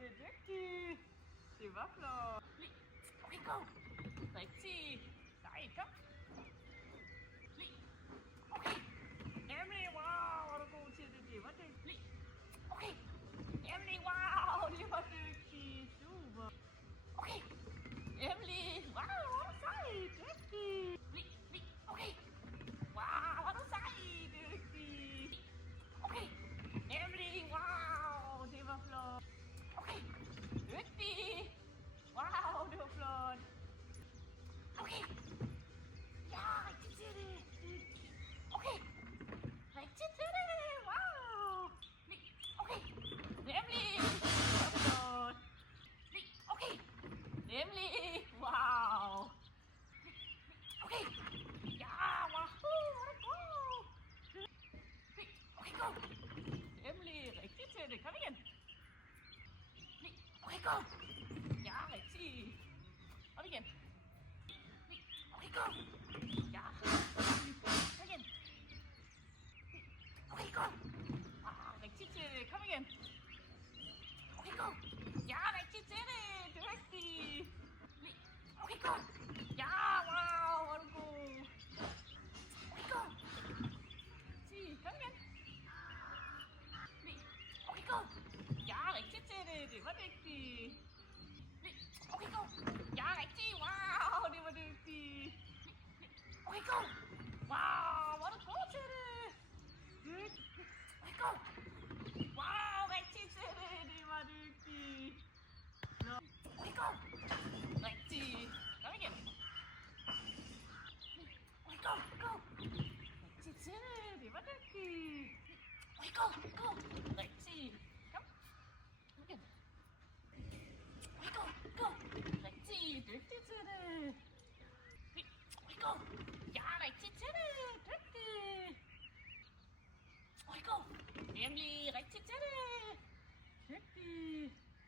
det, dygtig. Det var flot. Lige. Okay, go. Rigtig. Sejt, kom. Lige. Okay. Emily, wow, hvor er du god til det. Det var dygtig. Lige. Okay. Emily, wow, det var dygtig. Super. Okay. Emily, wow, hvor er du sej. Dygtig. Lige. Okay. Wow, hvor er du sej. Dygtig. Okay. Emily, wow, det var flot. Okay. Dygtig. Wow, det var flot. Okay. Ja, rigtig til det. Dygtig. Okay. Rigtig til det. Wow. Okay. Emily. Det var flot. Okay. Emily. Wow. Okay. Ja, wahoo, hvor er det god. Okay, go. Emily, rigtig til det. Kom igen. Okay, go. Ja, rigtig. Op igen. Okay, go. Ja. Kom igen. Okay, go. Rigtig til det. Kom igen. Okay, go. Ja, rigtig til det. Dygtig. Okay, go. Ja, wow, hvor er du god. Okay, go. Sig, kom igen. Okay, go. Ja, rigtig til det. Det var dygtigt. Okay, go. Ja, rigtig. Wow, det var dygtigt. Okay, go. Wow, hvor er du god til det. Okay, go. Wow, rigtig til det. Det var dygtigt. Okay, go. Rigtig. Kom igen. Okay, go, go. Rigtig til det. Det var dygtigt. Okay, go, go. Rigtig. Kom. Kom igen. Okay, go, go. Rigtig. Dygtig til det. Okay, go. Ja, rigtig til det. Dygtig. Okay, go. Nemlig rigtig til det. Dygtig.